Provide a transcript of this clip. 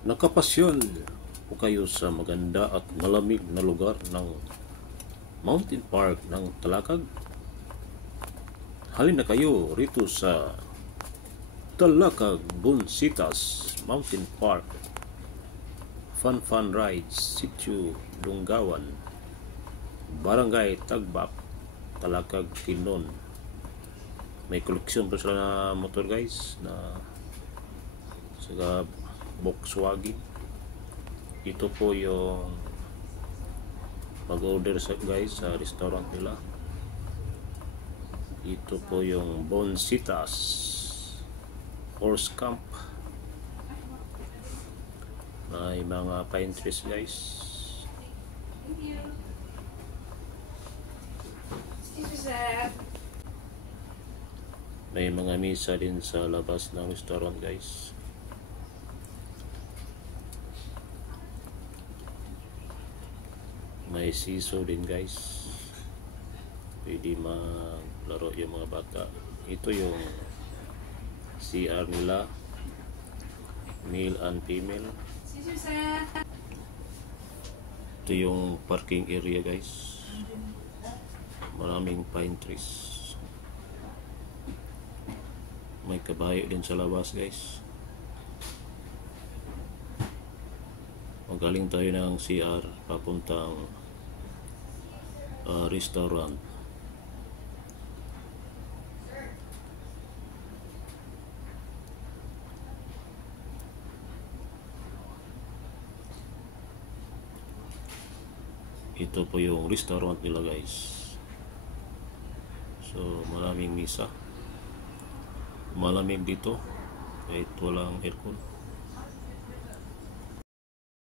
Nakapasyon po kayo sa maganda at malamig na lugar ng Mountain Park ng Talakag? Halina kayo rito sa Talakag Bonsitas Mountain Park. Fun Rides, Sitio Lunggawan, Barangay Tagbak, Talakag, Tinon. May koleksyon pa sila na motor guys na sa Volkswagen. Ito po yung mag-order guys sa restaurant nila. Ito po yung Bonsitas Horse Camp. May mga pine trees guys. May mga misa din sa labas ng restaurant guys. May siso din guys. Pwede maglaro yung mga bata. Ito yung CR nila, male and female. Ito yung parking area guys. Maraming pine trees. May kabayo din sa labas guys. Magaling tayo ng CR papuntang restaurant. Ito po yung restaurant nila guys. So maraming misa. Malamig dito kahit walang aircon.